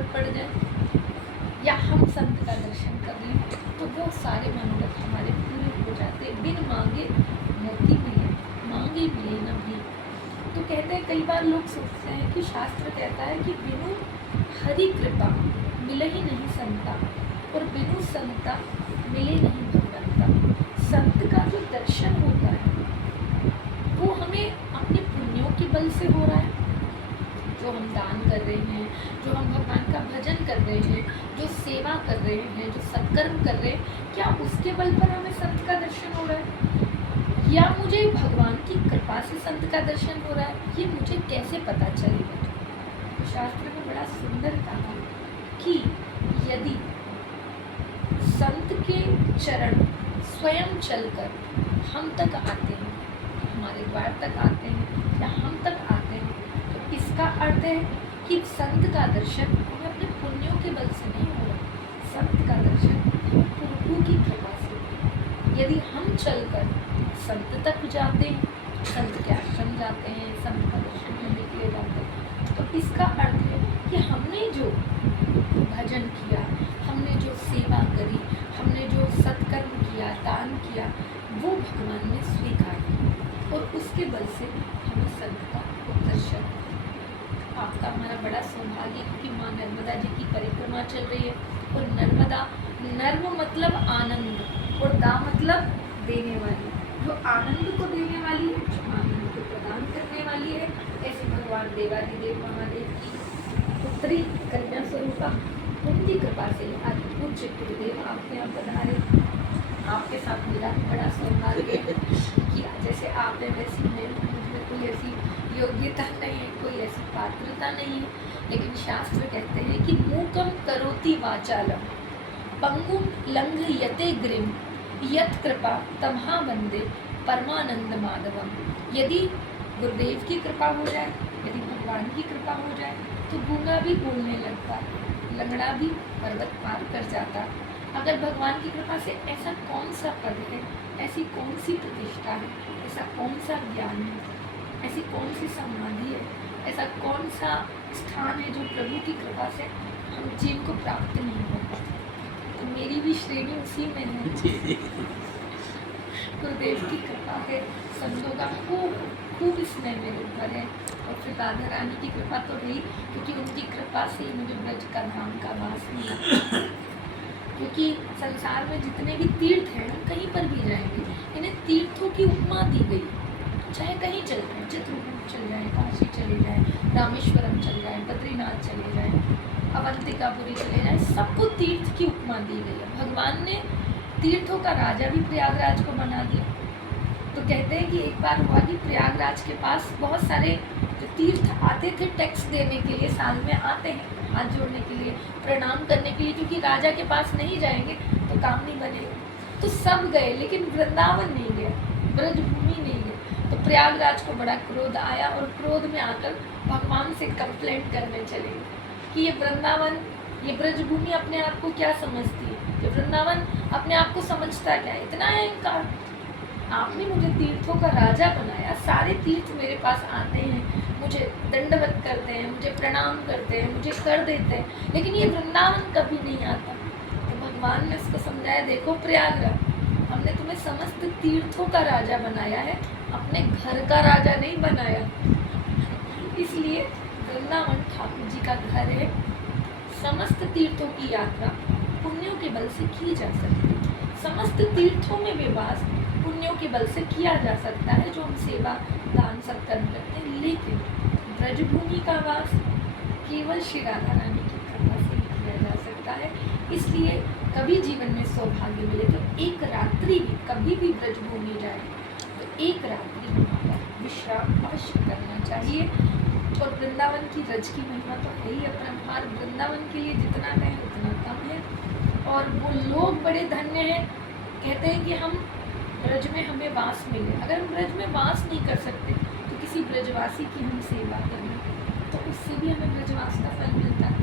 पर पड़ जाए या हम संत का दर्शन कर लें तो वो सारे मनोरथ हमारे पूरे हो जाते, बिन मांगे मोती मिले, मांगे मिले न भी। तो कहते हैं, कई बार लोग सोचते हैं कि शास्त्र कहता है कि बिनु हरि कृपा मिले ही नहीं संता, और बिनु संता मिले नहीं भगवंता। संत का जो दर्शन होता है वो हमें अपने पुण्यों के बल से हो रहा है, जो हम दान कर रहे हैं, जो हम भगवान का भजन कर रहे हैं, जो सेवा कर रहे हैं, जो सत्कर्म कर रहे हैं, क्या उसके बल पर हमें संत का दर्शन हो रहा है, या मुझे भगवान की कृपा से संत का दर्शन हो रहा है, ये मुझे कैसे पता चलेगा। तो शास्त्र में बड़ा सुंदर कहा कि यदि संत के चरण स्वयं चलकर हम तक आते हैं, हमारे द्वार तक आते हैं या हम तक आते हैं, तो इसका अर्थ है कि संत का दर्शन हमें अपने पुण्यों के बल से नहीं हो रहा, संत का दर्शन प्रभु की कृपा से। यदि हम चलकर संत तक जाते हैं, संत के आश्रम जाते हैं, संत का दर्शन करने के लिए जाते हैं, तो इसका अर्थ है कि हमने जो भजन किया, हमने जो सेवा करी, हमने जो सत्कर्म किया, दान किया, वो भगवान ने स्वीकार किया और उसके बल से हमें संत का दर्शन। आपका हमारा बड़ा सौभाग्य, क्योंकि माँ नर्मदा जी की परिक्रमा चल रही है, और नर्मदा, नर्म मतलब आनंद और दा मतलब देने वाली, जो आनंद को देने वाली है, जो आनंद को प्रदान करने वाली है, ऐसे भगवान देवादिदेव महादेव की पुत्री कन्या स्वरूपा, उनकी कृपा से आज पूज्य गुरुदेव आपके यहाँ पधारे। आपके साथ मेरा बड़ा सौभाग्य है कि जैसे आप है वैसी मैं, मुझमें कोई ऐसी योग्यता नहीं है, कोई ऐसी पात्रता नहीं है, लेकिन शास्त्र कहते हैं कि मूकम करोति वाचालम पंगुम लंघयते गिरिम यत् कृपा तमहा वंदे परमानंद माधवम। यदि गुरुदेव की कृपा हो जाए, यदि भगवान की कृपा हो जाए, तो गूंगा भी बोलने लगता, लंगड़ा भी पर्वत पार कर जाता। अगर भगवान की कृपा से ऐसा कौन सा पद है, ऐसी कौन सी प्रतिष्ठा है, ऐसा कौन सा ज्ञान है, ऐसी कौन सी समाधि है, ऐसा कौन सा स्थान है जो प्रभु की कृपा से हम जीव को प्राप्त नहीं हो पाते। तो मेरी भी श्रेणी उसी में है। गुरुदेव की कृपा है, संतों का खूब स्नेह मेरे ऊपर है, और फिर राधा रानी की कृपा तो रही, क्योंकि उनकी कृपा से ही मुझे ब्रज का धाम का वास मिला। क्योंकि संसार में जितने भी तीर्थ हैं, हम कहीं पर भी जाएंगे, इन्हें तीर्थों की उपमा दी गई। चाहे कहीं चल जाए, चित्रकूट चल जाए, काशी चले जाए, रामेश्वरम चल जाए, बद्रीनाथ चले जाए, अवंतिकापुरी चले जाए, सबको तीर्थ की उपमा दी गई है। भगवान ने तीर्थों का राजा भी प्रयागराज को बना दिया। तो कहते हैं कि एक बार हुआ कि प्रयागराज के पास बहुत सारे जो तीर्थ आते थे टैक्स देने के लिए, साल में आते हैं हाथ जोड़ने के लिए, प्रणाम करने के लिए, क्योंकि राजा के पास नहीं जाएंगे तो काम नहीं बनेगा। तो सब गए, लेकिन वृंदावन नहीं गया, ब्रजभूमि नहीं गया। तो प्रयागराज को बड़ा क्रोध आया, और क्रोध में आकर भगवान से कंप्लेंट करने चले कि ये वृंदावन, ये ब्रजभूमि अपने आप को क्या समझती है, ये वृंदावन अपने आप को समझता क्या है, इतना अहंकार। आपने मुझे तीर्थों का राजा बनाया, सारे तीर्थ मेरे पास आते हैं, मुझे दंडवत करते हैं, मुझे प्रणाम करते हैं, मुझे कर देते हैं, लेकिन ये वृंदावन कभी नहीं आता। तो भगवान ने उसको समझाया, देखो प्रयागराज, हमने तुम्हें समस्त तीर्थों का राजा बनाया है, अपने घर का राजा नहीं बनाया। इसलिए वृंदावन ठाकुर जी का घर है। समस्त तीर्थों की यात्रा पुण्यों के बल से की जा सकती है, समस्त तीर्थों में विवास पुण्यों के बल से किया जा सकता है, जो हम सेवा दान सत्कर्म करते हैं। लेकिन ब्रजभूमि का वास केवल श्री राधा रानी की कृपा से ही किया जा सकता है। इसलिए कभी जीवन में सौभाग्य मिले तो एक रात्रि भी, कभी भी ब्रजभूमि जाए तो एक रात्रि वहाँ पर विश्राम अवश्य करना चाहिए। और वृंदावन की रज की महिमा तो है ही अपरंपार, वृंदावन के लिए जितना कहें उतना कम है। और वो लोग बड़े धन्य हैं, कहते हैं कि हम ब्रज में हमें वास मिले। अगर हम ब्रज में वास नहीं कर सकते तो किसी ब्रजवासी की हम सेवा करें, तो उससे भी हमें ब्रजवास का फल मिलता है।